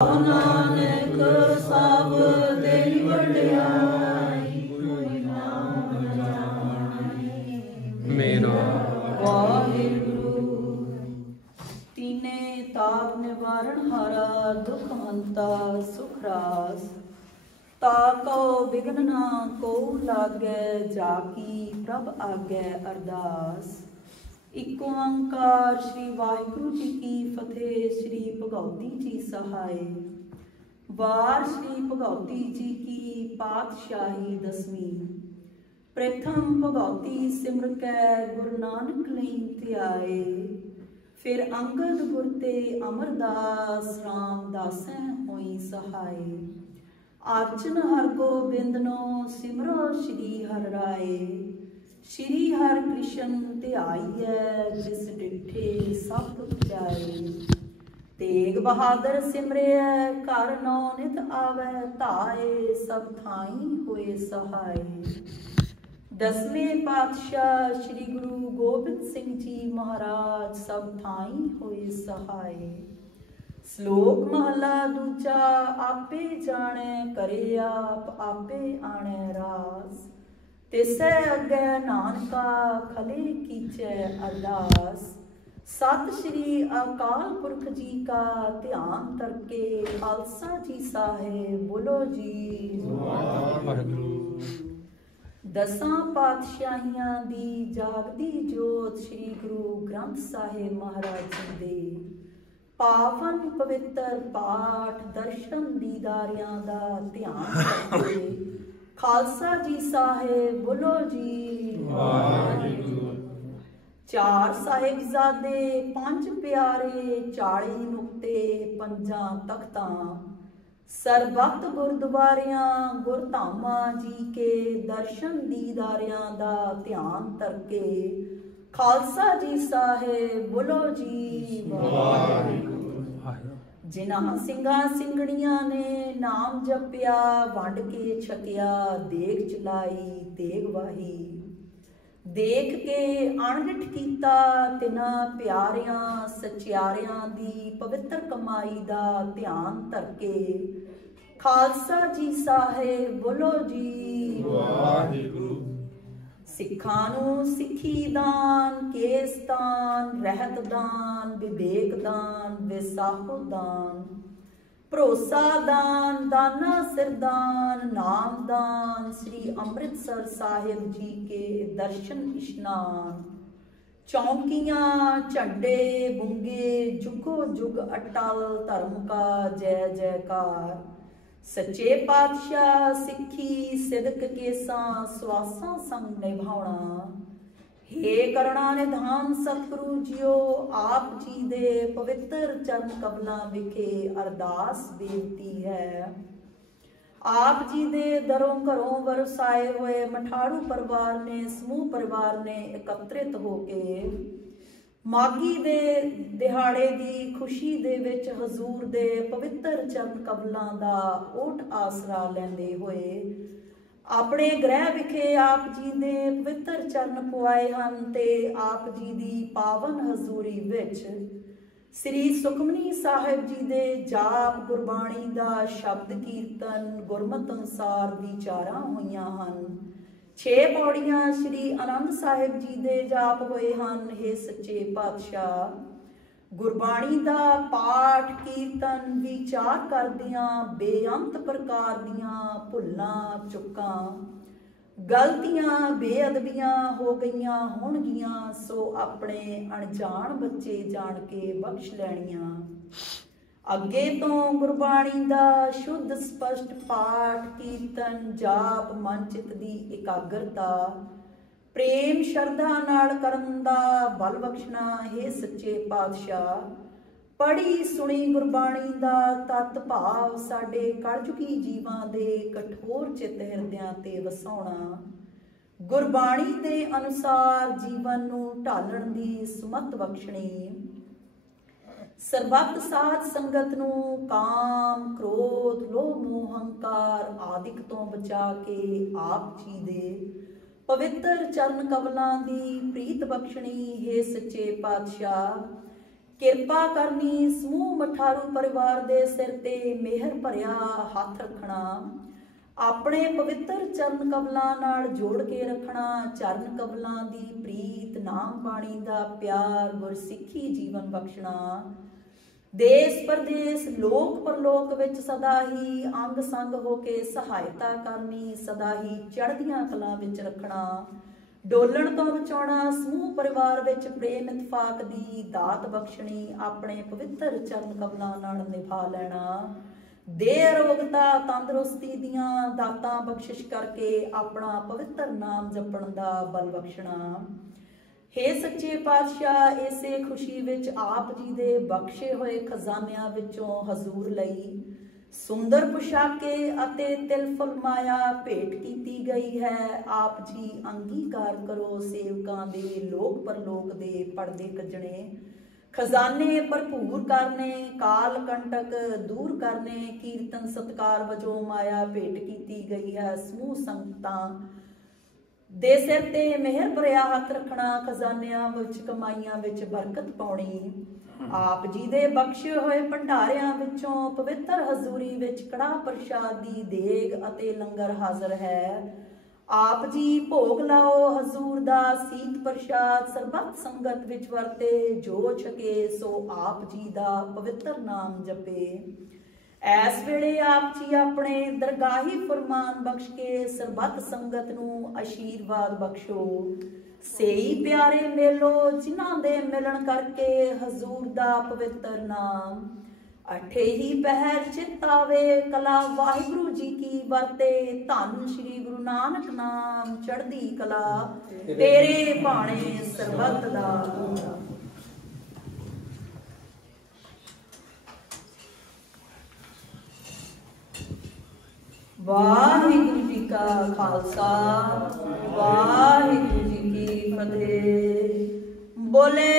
ਨਾਨਕ ਸਭ ਦਿਨ ਵਡਿਆਈ ਕੋਈ ਨਾਮ ਜਾਣੈ ਮੇਰਾ ਵਾਹਿਗੁਰੂ। ਤੀਨੇ ਤਾਪ ਨਿਵਾਰਨ ਹਾਰਾ ਦੁਖ ਹੰਤਾ ਸੁਖ ਰਾਸ। ਤਾ ਕਉ ਬਿਗਨ ਨਾ ਕੋ ਲਾਗੈ ਜਾ ਕੀ ਪ੍ਰਭ ਆਗੈ ਅਰਦਾਸ। ਇੱਕ ਓੰਕਾਰ श्री वाहिगुरु जी की फतेह। श्री भगवती जी सहाय। वार श्री भगवती जी की पातशाही दसवीं। प्रथम भगवती सिमर कै गुरु नानक लई ध्याए। फिर अंगद गुर ते अमरदास रामदासै होई सहाय। आचन हर गोबिंदनो सिमरो श्री हर राय। श्री हर कृष्ण ध्याईऐ जिस डिठे सब जाए। तेग बहादुर सिमरिऐ घर नौ नित आवै धाए। सब थाई होए सहाय। दसवें पातशाह श्री गुरु गोबिंद सिंह जी महाराज सब थाई होए सहाय। श्लोक महला दूजा। आपे जाने करे आप आपे आने रास। तिसै अगै नानका खले कीचै अरदास। सत श्री अकाल पुरख जी का ध्यान करके खालसा जी साहेब बोलो जी वाहिगुरू। दसां पातशाहियां दी जागदी जोत श्री गुरु ग्रंथ साहिब महाराज जी दे पावन पवित्र पाठ दर्शन दीदारियां दा ध्यान करके खालसा जी साहेब बोलो जी वाहिगुरू। चार साहिबजादे पंज प्यारे 40 नुक्ते पंजा तख्तां। सरबत गुरुद्वारियां गुरधामां जी के दर्शन दीदारियां दा ध्यान करके खालसा जी साहेब बोलो जी वाहिगुरू। जिन्हां ਸਿੰਘਾਂ ਸਿੰਘਣੀਆਂ ने नाम जपिया वंड के छकिया। देख चलाई तेग वाही। देख के अणनिठ कीता तिन्हां प्यारियां सचियारियां दी पवित्र कमाई दा ध्यान धरके खालसा जी साहेब बोलो जी वाहिगुरू। सिखां नूं सिੱਖੀ दान केस दान रहत दान विवेक दान विसाहु दान भरोसा दान दाना सिरदान नाम दान। श्री अमृतसर साहिब जी के दर्शन स्नान। चौकियां झंडे बुंगे जुगो जुग अटल धर्म का जय जयकार। सच्चे पातशाह सिक्खी सिदक केसां स्वासां संग निभाउणा। हे करुणा निधान सतगुरु जियो आप जी दे पवित्र चरण कमलां विखे अरदास बेनती है। आप जी दे दरों घरों वरसाए हुए मठाड़ू परिवार ने समूह परिवार ने एकत्रित होके माघी दे दिहाड़े दी खुशी दे विच हजूर दे पवित्र चरण कमलां दा ओट आसरा लैंदे होए अपने गृह विखे आप जी दे पवित्र चरण पुआए हन ते आप जी दी पावन हजूरी विच श्री सुखमनी साहिब जी दे जाप गुरबाणी दा शब्द कीर्तन गुरमत अनुसार विचारां होईयां हन। 6 पौड़ियां श्री आनंद साहिब जी दे जाप होए हन। हे सच्चे पातशाह गुरबाणी दा पाठ कीर्तन विचार करदियां बेअंत प्रकार दियां भुल्लां चुक्कां गलतियां बेअदबियां हो गईयां होणगियां। सो अपने अणजाण बच्चे जान के बख्श लैणियां। अगे तो गुरबाणी दा शुद्ध स्पष्ट पाठ कीर्तन जाप मन चित दी एकाग्रता प्रेम शरधा नाल करन दा बल बख्शना। हे सच्चे पातशाह पढ़ी सुनी गुरबाणी दा तत भाव साडे कलयुगी जीवां दे कठोर चित हिरदियां ते वसाउणा। गुरबाणी दे अनुसार जीवन नूं ढालण दी सुमत बख्शणी। सरबत साध संगत नूं काम क्रोध लोभ मोह हंकार आदिक तो बचा के आप जी दे पवित्र चरण कमलां दी प्रीत बख्शणी। हे सच्चे पातशाह ਕਿਰਪਾ ਕਰਨੀ ਸਮੂਹ ਮਠਾਰੂ ਪਰਿਵਾਰ ਦੇ ਸਿਰ ਤੇ ਮਿਹਰ ਭਰਿਆ ਹੱਥ ਰੱਖਣਾ, ਆਪਣੇ ਪਵਿੱਤਰ ਚਰਨ ਕਮਲਾਂ ਨਾਲ ਜੋੜ ਕੇ ਰੱਖਣਾ, ਚਰਨ ਕਮਲਾਂ ਦੀ ਪ੍ਰੀਤ, ਨਾਮ ਬਾਣੀ ਦਾ ਪਿਆਰ, ਗੁਰਸਿੱਖੀ ਜੀਵਨ ਬਖਸ਼ਣਾ, ਦੇਸ ਪ੍ਰਦੇਸ ਲੋਕ ਪਰਲੋਕ ਵਿੱਚ ਸਦਾ ਹੀ ਅੰਗ ਸੰਗ ਹੋ ਕੇ ਸਹਾਇਤਾ ਕਰਨੀ, ਸਦਾ ਹੀ ਚੜ੍ਹਦੀਆਂ ਕਲਾਂ ਵਿੱਚ ਰੱਖਣਾ, ਡੋਲਣ ਤੋਂ ਬਚਾਉਣਾ, ਸਮੂਹ ਪਰਿਵਾਰ ਵਿੱਚ ਪ੍ਰੇਮ ਇਤਫਾਕ ਦੀ ਦਾਤ ਬਖਸ਼ਣੀ, ਆਪਣੇ ਪਵਿੱਤਰ ਚਰਨ ਕਮਲਾਂ ਨਾਲ ਨਿਭਾ ਲੈਣਾ, ਦੇਹ ਅਰੋਗਤਾ ਤੰਦਰੁਸਤੀ ਦੀਆਂ ਦਾਤਾਂ ਬਖਸ਼ਿਸ਼ ਕਰਕੇ ਆਪਣਾ ਪਵਿੱਤਰ ਨਾਮ ਜਪਣ ਦਾ ਬਲ ਬਖਸ਼ਣਾ। ਹੇ ਸੱਚੇ ਪਾਤਸ਼ਾਹ, ਇਸੇ ਖੁਸ਼ੀ ਵਿੱਚ ਆਪ ਜੀ ਦੇ ਬਖਸ਼ੇ ਹੋਏ ਖਜ਼ਾਨਿਆਂ ਵਿੱਚੋਂ ਹਜ਼ੂਰ ਲਈ ਸੁੰਦਰ ਪੁਸ਼ਾਕੇ ਅਤੇ ਤਿਲ ਫੁਲਮਾਇਆ ਭੇਟ ਕੀਤੀ ਗਈ ਹੈ। ਆਪ ਜੀ ਅੰਗੀਕਾਰ ਕਰੋ ਸੇਵਕਾਂ ਦੇ ਲੋਕ ਪਰਲੋਕ ਦੇ ਪਰਦੇ ਕੱਜਣੇ, ਖਜ਼ਾਨੇ ਭਰਪੂਰ ਕਰਨੇ, ਕਾਲ ਕੰਟਕ ਦੂਰ ਕਰਨੇ, ਕੀਰਤਨ ਸਤਕਾਰ ਵਜੋਂ ਮਾਇਆ ਭੇਟ ਕੀਤੀ ਗਈ ਹੈ। ਸਮੂਹ ਸੰਗਤਾਂ ਦੇ ਸਿਰ ਤੇ ਮਿਹਰ ਭਰਿਆ ਹੱਥ ਰੱਖਣਾ, ਖਜ਼ਾਨਿਆਂ ਵਿੱਚ ਕਮਾਈਆਂ ਵਿੱਚ ਬਰਕਤ ਪਾਉਣੀ। ਆਪ ਜੀ ਦੇ ਬਖਸ਼ੇ ਹੋਏ ਭੰਡਾਰਿਆਂ ਵਿੱਚੋਂ ਪਵਿੱਤਰ ਹਜ਼ੂਰੀ ਵਿੱਚ ਕੜਾਹ ਪ੍ਰਸ਼ਾਦ ਦੀ ਦੇਗ ਅਤੇ ਲੰਗਰ ਹਾਜ਼ਰ ਹੈ। ਆਪ ਜੀ ਭੋਗ ਲਾਓ ਹਜ਼ੂਰ ਦਾ ਸੀਤ ਪ੍ਰਸ਼ਾਦ, ਸਰਬੱਤ ਸੰਗਤ ਵਿੱਚ ਵਰਤੇ, ਜੋ ਛਕੇ ਸੋ ਆਪ ਜੀ ਦਾ ਪਵਿੱਤਰ ਨਾਮ ਜਪੇ। ਐਸ ਵੇਲੇ ਆਪ ਜੀ ਆਪਣੇ ਦਰਗਾਹੀ ਫਰਮਾਨ ਬਖਸ਼ ਕੇ ਸਰਬੱਤ ਸੰਗਤ ਨੂੰ ਆਸ਼ੀਰਵਾਦ ਬਖਸ਼ੋ। ਸੇਈ ਪਿਆਰੇ ਮੇਲੋ ਜਿਨ੍ਹਾਂ ਦੇ ਮਿਲਣ ਕਰਕੇ ਹਜ਼ੂਰ ਦਾ ਪਵਿੱਤਰ ਨਾਮ ਅਠੇ ਹੀ ਪਹਿਰ ਚਿਤ ਆਵੇ, ਕਲਾ ਵਾਹਿਗੁਰੂ ਜੀ ਕੀ ਵਰਤੇ। ਧੰਨ ਸ਼੍ਰੀ ਗੁਰੂ ਨਾਨਕ ਨਾਮ ਚੜ੍ਹਦੀ ਕਲਾ, ਤੇਰੇ ਭਾਣੇ ਸਰਬੱਤ ਦਾ। ਵਾਹਿਗੁਰੂ ਜੀ ਕਾ ਖਾਲਸਾ, ਵਾਹਿਗੁਰੂ ਜੀ ਕੀ ਫਤਿਹ। ਬੋਲੇ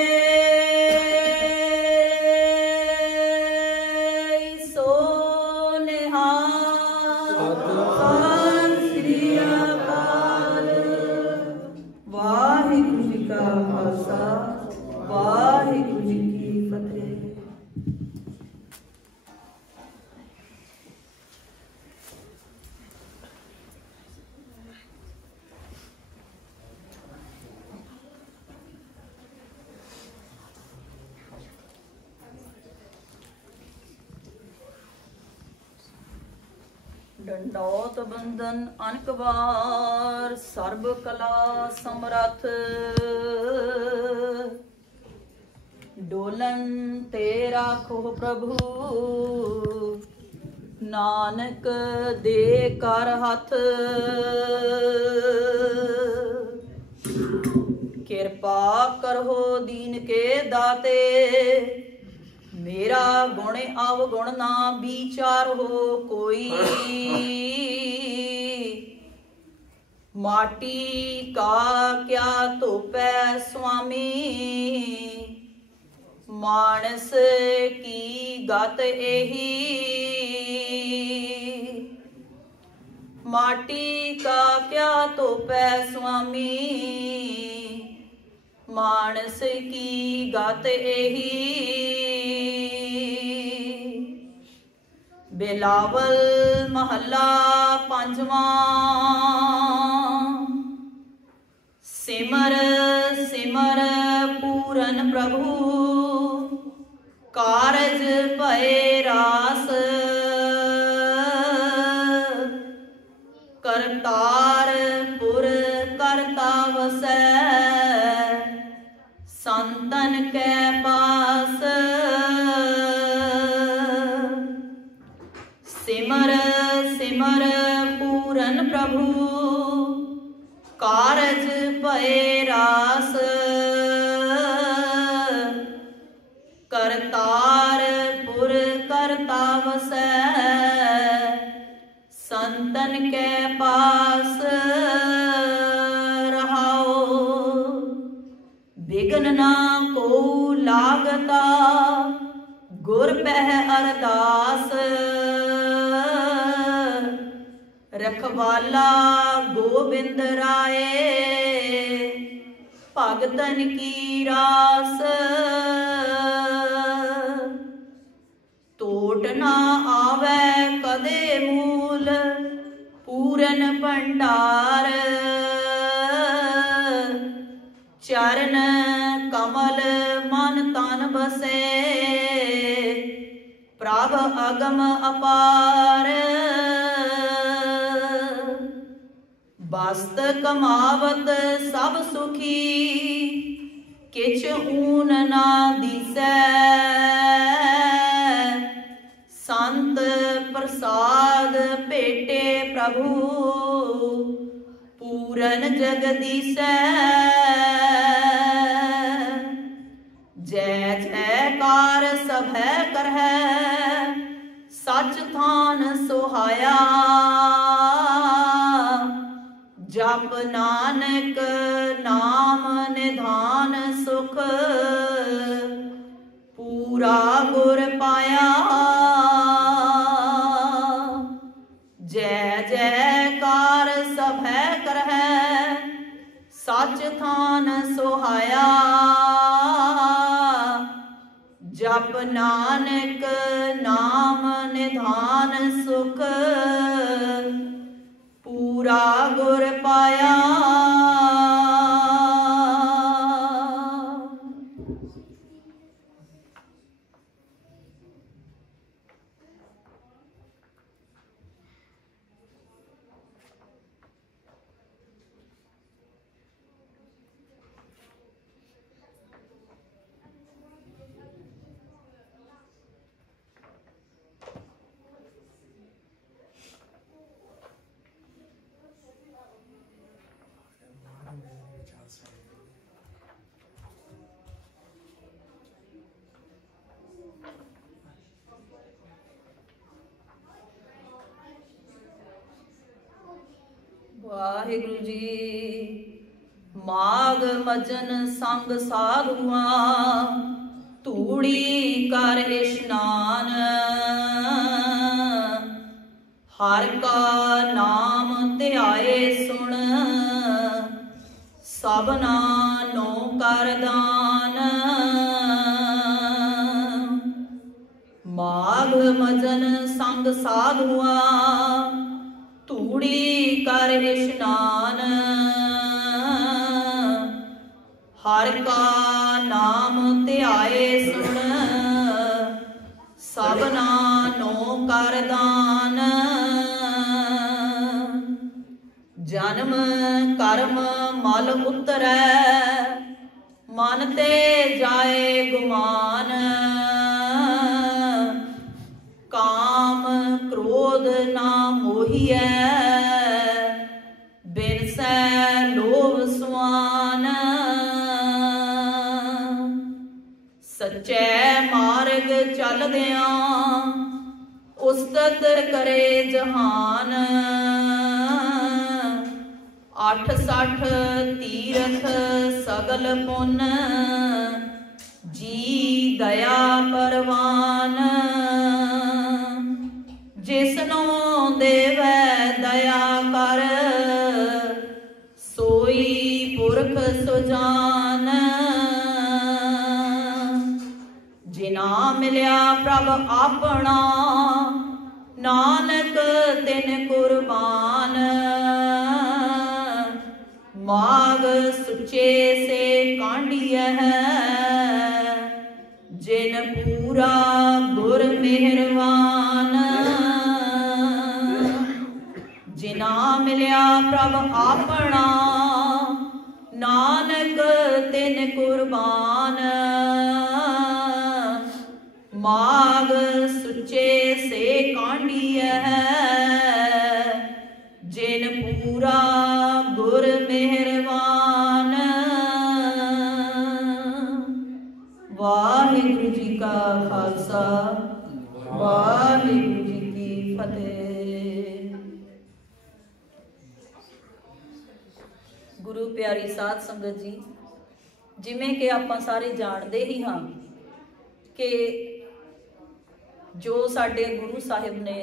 ਸੋ ਨਿਹਾਲ, ਸਤਿ ਸ੍ਰੀ ਅਕਾਲ। ਵਾਹਿਗੁਰੂ ਜੀ ਕਾ ਖਾਲਸਾ, ਵਾਹਿਗੁਰੂ ਜੀ ਕੀ ਫਤਿਹ। ਡੰਡੋਤ ਬੰਦਨ ਅਨਕ ਵਾਰ, ਸਰਬ ਕਲਾ ਸਮਰੱਥ। ਡੋਲਨ ਤੇ ਰਾਖੋ ਪ੍ਰਭੂ, ਨਾਨਕ ਦੇ ਕਰ ਹੱਥ। ਕਿਰਪਾ ਕਰੋ ਦੀਨ ਕੇ ਦਾਤੇ, मेरा गुण अवगुण ना विचार हो कोई। माटी का क्या तोपै स्वामी, मानस की गत एही। माटी का क्या तोपै स्वामी, मानस की गत एही। बिलावल महला पंजवा। सिमर सिमर पूरन प्रभु, कारज भय रास। करतार पुर करता वसै, संतन कै पास। सिमर सिमर पूरन प्रभु, कारज भय रास। करतार पुर करता वसै, संतन के पास। रहाओ बिघन ना को लागता, गुर पह अरदास। रखवाला गोबिंद राय, भगतन की रास। ना आवे कदे मूल, पूरन भंडार। चरण कमल मन तन बसे, प्रभ अगम अपार। बस्त कमावत सब सुखी, किछ ऊन ना दिसै। संत प्रसाद भेटे प्रभु, पूरन जगदीसै। जय जयकार सभै करहै, सच थान सुहाया। जप नानक नाम निधान, सुख पूरा गुर पाया। जय जयकार सभै करहै, सच थान सुहाया। जप नानक नाम निधान, सुख पूरा गुर पाया। वाहिगुरु जी। माघ मजन संग साधुआं, धूड़ी कर इशनान। हर का नाम ध्याए सुन, सबना नो कर दान। माघ मजन संग साधुआं, धूड़ी कर इशनान। हर का नाम ध्याए सुन, सबना नो कर दान। जन्म कर्म मल उतरै, मन ते जाए गुमान। काम क्रोध ना मोहिए, बिनसै लोभ सुआन। सच्चे मार्ग चलदियां, उस्तत करे जहान। 860 तीरथ सगल पुन, जी दया परवान। जिसनो देवै दया कर, सोई पुरख सुजान। जिना मिलिया प्रभ अपना, नानक तिन कुर्बान। माग सुचे से कांडिय है, जिन पूरा गुर मेहरवान। जिना मिलिया प्रभ अपना, नानक तिन कुर्बान। माग सुचे से कांडिय है, जिन पूरा गुर मेहरबान। वाहिगुरु जी का खालसा, वाहिगुरु जी की फतेह। गुरु प्यारी साध संगत जी, जिमें कि आपां सारे जानते ही हाँ कि जो साडे गुरु साहिब ने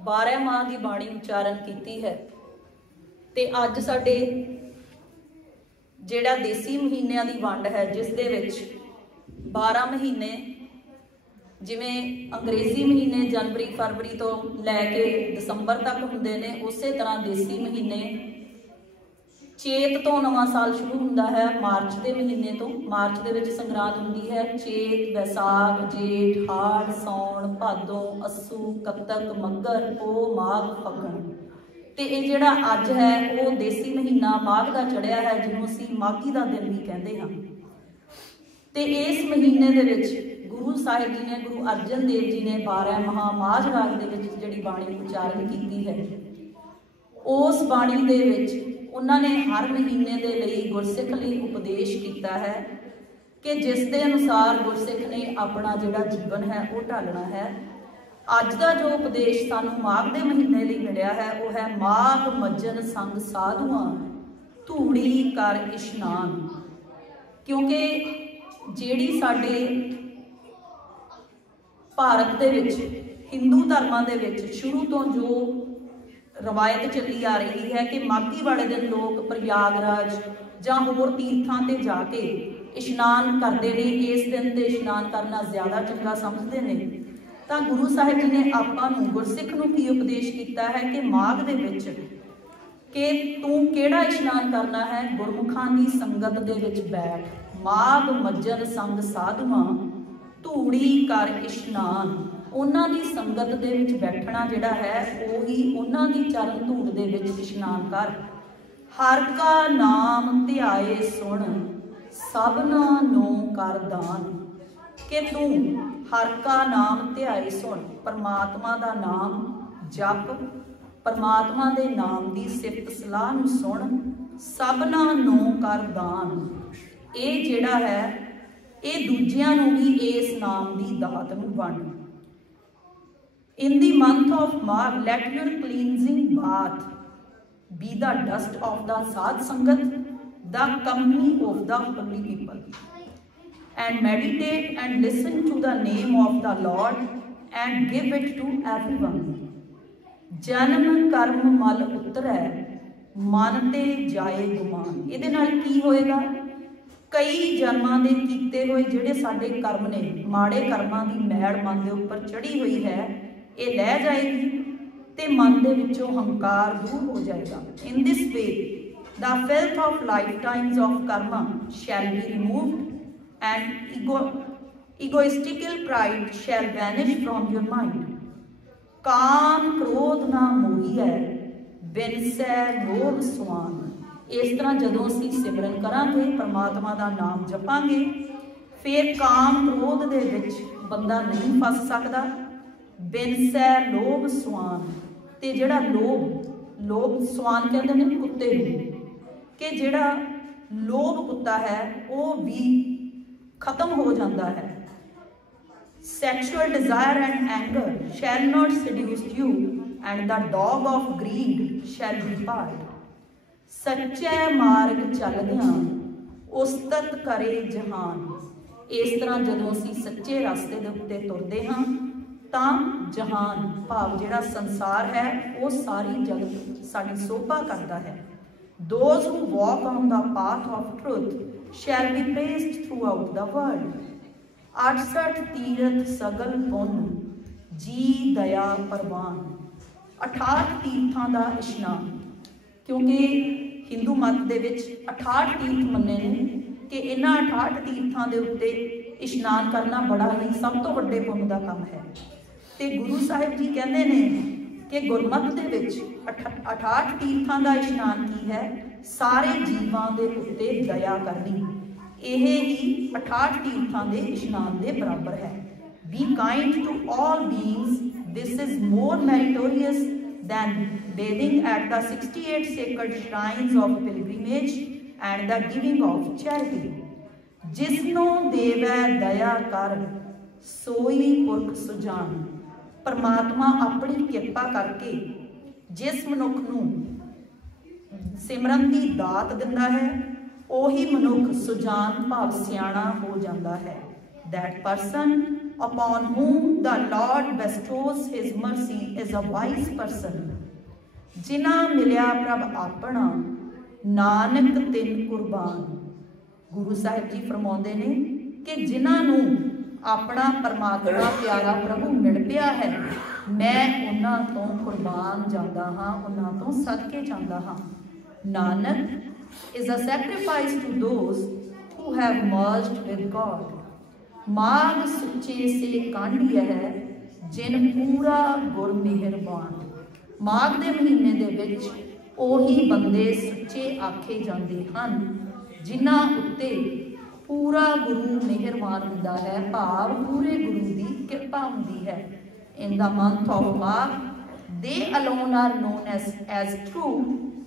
12 माह की बाणी उच्चारण की है, ते अज साडे जिहड़ा देसी महीनों की वंड है, जिस दे विच 12 महीने जिमें अंग्रेजी महीने जनवरी फरवरी तो लैके दसंबर तक होंगे ने, उस तरह देसी महीने चेत तो नवा साल शुरू होंदा है मार्च के महीने तो। मार्च के विच संगरांद होंदी है। चेत, वैसाख, जेठ, हाड़, सौण, भादों, अस्सू, कत्तक, मग्घर, पो, माघ, फग्गण। तो ये जिहड़ा अज है वो देसी महीना माघ का चढ़िया है, जिन्होंने असीं माघी का दिन भी कहते हैं। तो इस महीने दे विच गुरु साहिब जी ने, गुरु अर्जन देव जी ने 12 महा माझ राग दे विच जिहड़ी बाणी उचारण की है, उस बाणी दे विच उन्होंने हर महीने के लिए गुरसिख लिए उपदेश किया है कि जिस दे अनुसार गुरसिख ने अपना जिहड़ा जीवन है वो ढालना है। अज का जो उपदेश सानू माघ के महीने लिए मिलिया है वो है माघ मज्जन संग साधुआं धूड़ी कर इशनान। क्योंकि जिहड़ी साडे भारत दे विच हिंदू धर्मां दे विच शुरू तो जो रवायत चली आ रही है कि माघी वाले दिन लोग प्रयागराज जां होर तीर्थां ते जाके इशनान करते हैं। इस दिन ते इशनान करना ज़्यादा चंगा समझते हैं। तो गुरु साहिब जी ने आपां नूं गुरसिख नूं की उपदेश किया है कि माघ दे विच कि तू केड़ा इशनान करना है, गुरमुखां दी संगत दे विच बैठ, माघ मज्जन संग साधुआं धूड़ी कर इशनान। उन्हां दी संगत दे विच बैठना जिहड़ा है वही उन्हां दी चरण धूड़ दे विच इशनान कर। हर का नाम ध्याए सुन सबना नूं कर दान। कि तू हर का नाम ध्याए सुन, परमात्मा दा नाम जप, परमात्मा दे नाम दी सिफत सलाह नूं सुन, सबना नूं कर दान। ये जिहड़ा है ये दूजियां नूं भी इस नाम दी दात नूं वंड। In the month of Magh, let your cleansing bath be the dust of the Sadh Sangat, the company of the holy people, and meditate and listen to the name of the Lord and give it to everyone. Janam karm mal uttरै मन ते जाए गुमान। इहदे नाल की होएगा, कई जन्मां दे कीते होए जिहड़े साडे कर्म ने, माड़े कर्मां दी मैड़ मन दे उपर चढ़ी हुई है, ये लह जाएगी ते मन दे विचों हंकार दूर हो जाएगा। In this way the filth of life times of Karma shall be removed and egoistical pride shall vanish from your mind. काम क्रोध ना मोहिए बिनसै लोभ स्वान। इस तरह जदों असीं सिमरन करांगे, परमात्मा का नाम जपांगे, फिर काम क्रोध दे विच बंदा नहीं फस सकदा। बिनसै लोभ स्वान, ते जिहड़ा लोभ स्वान कहते हैं कुत्ते कि जिहड़ा लोभ कुत्ता है वो भी खत्म हो जाता है। Sexual desire and anger shall not seduce you, and the dog of greed shall depart. सच्चे मार्ग चलदियां उस्तत करे जहान। इस तरह जदों असीं सच्चे रास्ते दे उत्ते तुरदे हां तां जहान भाव जिहड़ा संसार है वो सारी जगत साडी शोभा करता है। Those who walk on the path of truth shall be praised throughout the world. 68 तीर्थ सगल पुन जी दया परवान। 68 तीर्थां दा इशनान, क्योंकि हिंदू मत दे विच 68 तीर्थ मन्ने ने कि इन्हां 68 तीर्थां दे उत्ते इशनान करना बड़ा ही सब तो वड्डे पुण्य दा काम है। ते गुरु साहिब जी कहते हैं कि गुरमत दे विच 68 तीर्थां दा इशनान की है, सारे जीवां दे उत्ते दया करनी। यह ही 68 तीर्थां दे इशनान दे बराबर है। Be kind to all beings, this is more meritorious than bathing at the 68 sacred shrines of pilgrimage and the giving of charity. जिसनों देवै दया कर सोई पुरख सुजान। परमात्मा अपनी किरपा करके जिस मनुख नूं सिमरन की दात दिंदा है उही मनुख सुजान भाव सियाणा हो जाता है। That person upon whom the Lord bestows his mercy is a wise person. जिना मिलिया प्रभ अपना नानक तिन कुर्बान। गुरु साहिब जी फरमाउंदे ने कि जिन्हां नूं ਆਪਣਾ ਪਰਮਾਤਮਾ ਪਿਆਰਾ ਪ੍ਰਭੂ ਮਿਲ ਪਿਆ ਹੈ, ਮੈਂ ਉਹਨਾਂ ਤੋਂ ਕੁਰਬਾਨ ਜਾਂਦਾ ਹਾਂ, ਉਹਨਾਂ ਤੋਂ ਸਦਕੇ ਜਾਂਦਾ ਹਾਂ। Nanak is a sacrifice to those who have merged with God। ਮਾਗ ਸੁੱਚੇ ਸੇ ਕਾਂਢੀ ਹੈ, ਜਿਨ ਪੂਰਾ ਗੁਰ ਮਿਹਰਬਾਨ। ਮਾਘ ਦੇ ਮਹੀਨੇ ਦੇ ਵਿੱਚ ਉਹੀ ਬੰਦੇ ਸੁੱਚੇ ਆਖੇ ਜਾਂਦੇ ਹਨ ਜਿਨ੍ਹਾਂ ਉੱਤੇ ਪੂਰਾ ਗੁਰੂ ਮਿਹਰਬਾਨ ਹੁੰਦਾ ਹੈ, ਭਾਵ ਪੂਰੇ ਗੁਰੂ ਦੀ ਕਿਰਪਾ ਹੁੰਦੀ ਹੈ। In the month of Magh, they alone are known as true,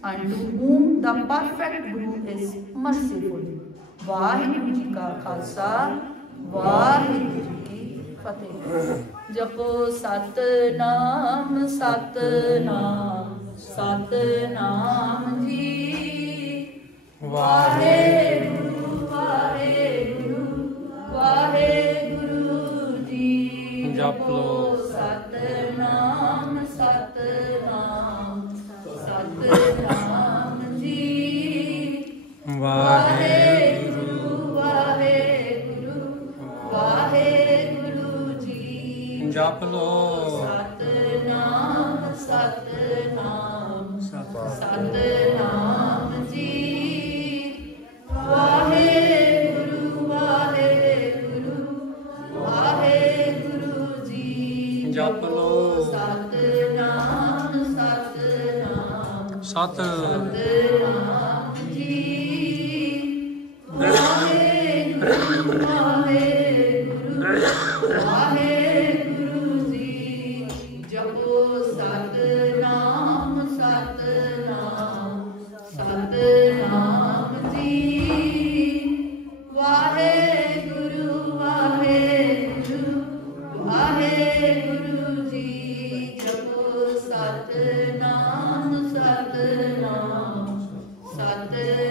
unto whom the perfect Guru is merciful। Waheguru ji ਕਾ ਖਾਲਸਾ, ਵਾਹਿਗੁਰੂ ਜੀ ਕੀ ਫਤਿਹ। ਜਪੋ ਸਤਨਾਮ ਸਤਨਾਮ ਸਤਨਾਮ ਜੀ, ਵਾਹਿਗੁਰੂ ਵਾਹਿਗੁਰੂ ਵਾਹਿਗੁਰੂ ਜੀ। ਜਪੋ ਸਤਨਾਮ ਸਤਨਾਮ ਸਤਨਾਮ ਜੀ, ਵਾਹਿਗੁਰੂ ਵਾਹਿਗੁਰੂ ਵਾਹਿਗੁਰੂ ਜੀ। ਜਪ ਲੋ ਸਤਨਾਮ ਸਤਨਾਮ ਸਤਨਾਮ ਜੀ, ਵਾਹਿਗੁਰੂ ਵਾਹਿਗੁਰੂ ਵਾਹਿਗੁਰੂ ਜੀ। ਜਪ ਲੋ ਸਤਨਾਮ ਸਤਨਾਮ ਸਤਨਾਮ ਜੀ, ਵਾਹਿਗੁਰੂ ਵਾਹਿਗੁਰੂ ਵਾਹਿਗੁਰੂ ਜੀ। ਜਪੋ ਸਤਨਾਮ ਸਤਨਾਮ ਸਤਨਾਮ ਜੀ, ਵਾਹਿਗੁਰੂ ਵਾਹਿਗੁਰੂ ਵਾਹਿਗੁਰੂ ਜੀ। ਜਪੋ ਸਤਨਾਮ ਸਤਨਾਮ ਸਤਨਾਮ